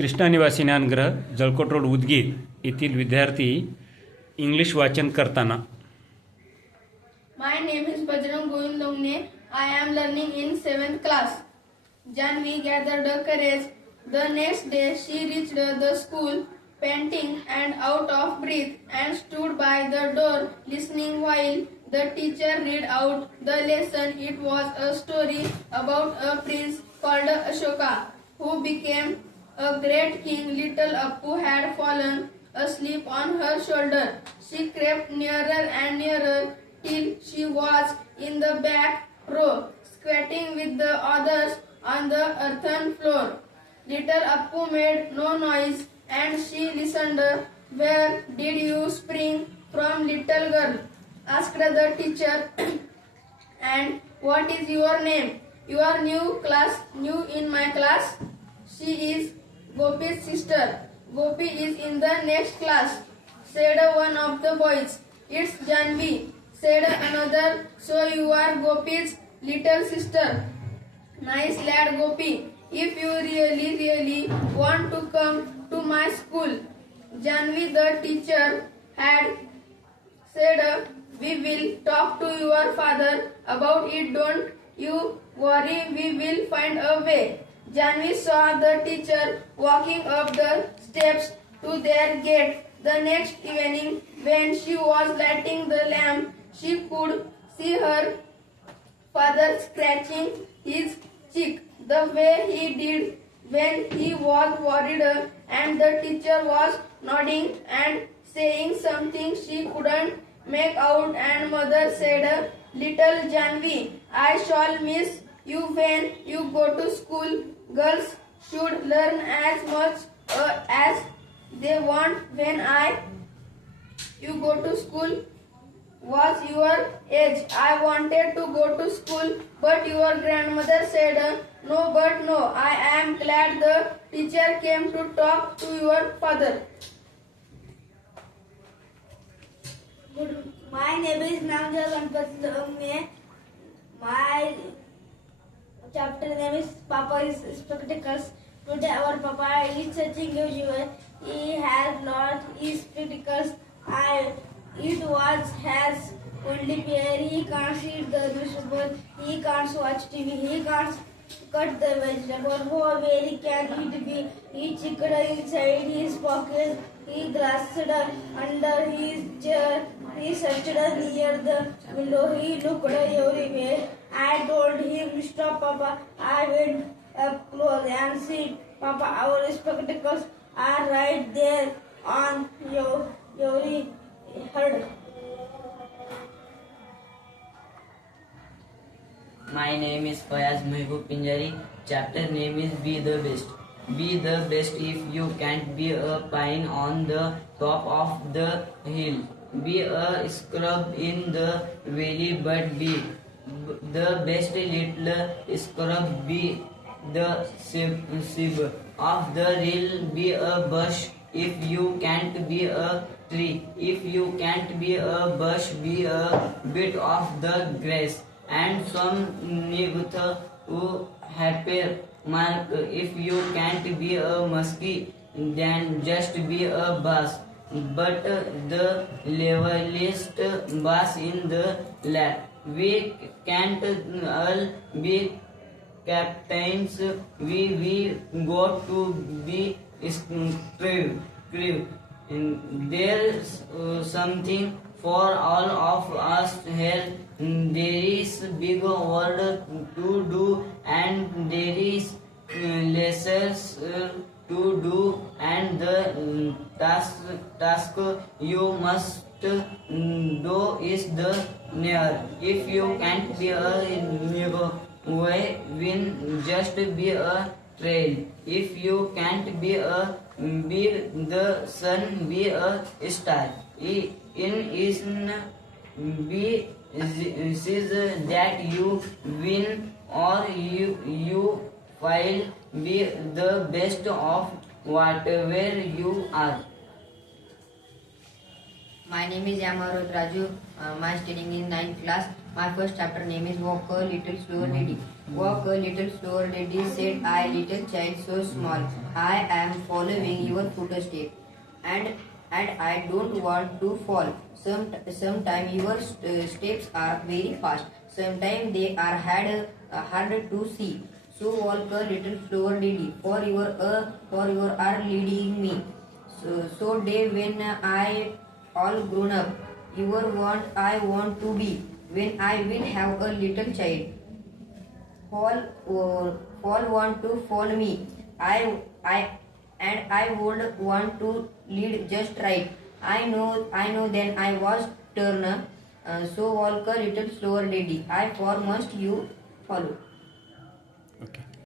कृष्णा निवासी ज्ञानग्रह जळकोट रोड उदगीर येथील विद्यार्थी इंग्लिश वाचन करताना. My name is Bajrang Govind Longne. I am learning in 7th class. Janvi gathered her courage. The next day she reached the school, panting and out of breath, and stood by the door listening while the teacher read out the lesson. It was a story about a prince called Ashoka, who became a great king. Little Appu had fallen asleep on her shoulder. She crept nearer and nearer till she was in the back row, squatting with the others on the earthen floor. Little Appu made no noise, and she listened. Where did you spring from, little girl? Asked the teacher. And what is your name? You are new in my class. She is Gopi's sister. Gopi is in the next class, said one of the boys. It's Janvi, said another. So you are Gopi's little sister. Nice lad, Gopi. If you really want to come to my school, Janvi, the teacher, had said, we will talk to your father about it. Don't you worry, we will find a way. Janvi saw the teacher walking up the steps to their gate. The next evening, when she was lighting the lamp, she could see her father scratching his cheek the way he did when he was worried, and the teacher was nodding and saying something she couldn't make out, and mother said, little Janvi, I shall miss you when you go to school. Girls should learn as much as they want. When you go to school was your age, I wanted to go to school, but your grandmother said, no but no. I am glad the teacher came to talk to your father. My name is Namja Ganpati. My chapter name is Papa is Spectacles. Today our Papa is searching usual. He has lost his spectacles. It was has only pair. He can't see the newspaper. He can't watch TV. He can't cut the vegetable. How very can it be? He checked inside his pocket. He glanced under his chair. He searched near the window. He looked everywhere. I told him, stop, Papa. I went up close and see, Papa, our spectacles are right there on your head. My name is Fayaz Mehboob Pinjari. Chapter name is Be the Best. Be the best if you can't be a pine on the top of the hill. Be a scrub in the valley, but be the best little scrub. Be the sib of the hill. Be a bush if you can't be a tree. If you can't be a bush, be a bit of the grass. And some nebuth who happy mark. If you can't be a musky, then just be a bass. But the levelest bass in the lap. We can't all be captains. We got to be crew. There's something for all of us here. There is big work to do, and there is lesser to do, and the task you must do is the near. If you can't be a neighbor, win just be a trail. If you can't be the sun, be a star. In be is that you win or you fail. Be the best of whatever you are. My name is Yamarod Raju. I am studying in 9th class. My first chapter name is Walk a Little Slower Lady. Walk a little slower, lady, said I, little child so small. I am following your footsteps, and I don't want to fall. Sometimes your steps are very fast. Sometimes they are hard to see. So walk a little slower, lady. For you are leading me. So day when I all grown up, your want I want to be when I will have a little child. All want to follow me. I would want to lead just right. I know. Then I was turn. So walk a little slower, lady. I for must you follow. Okay.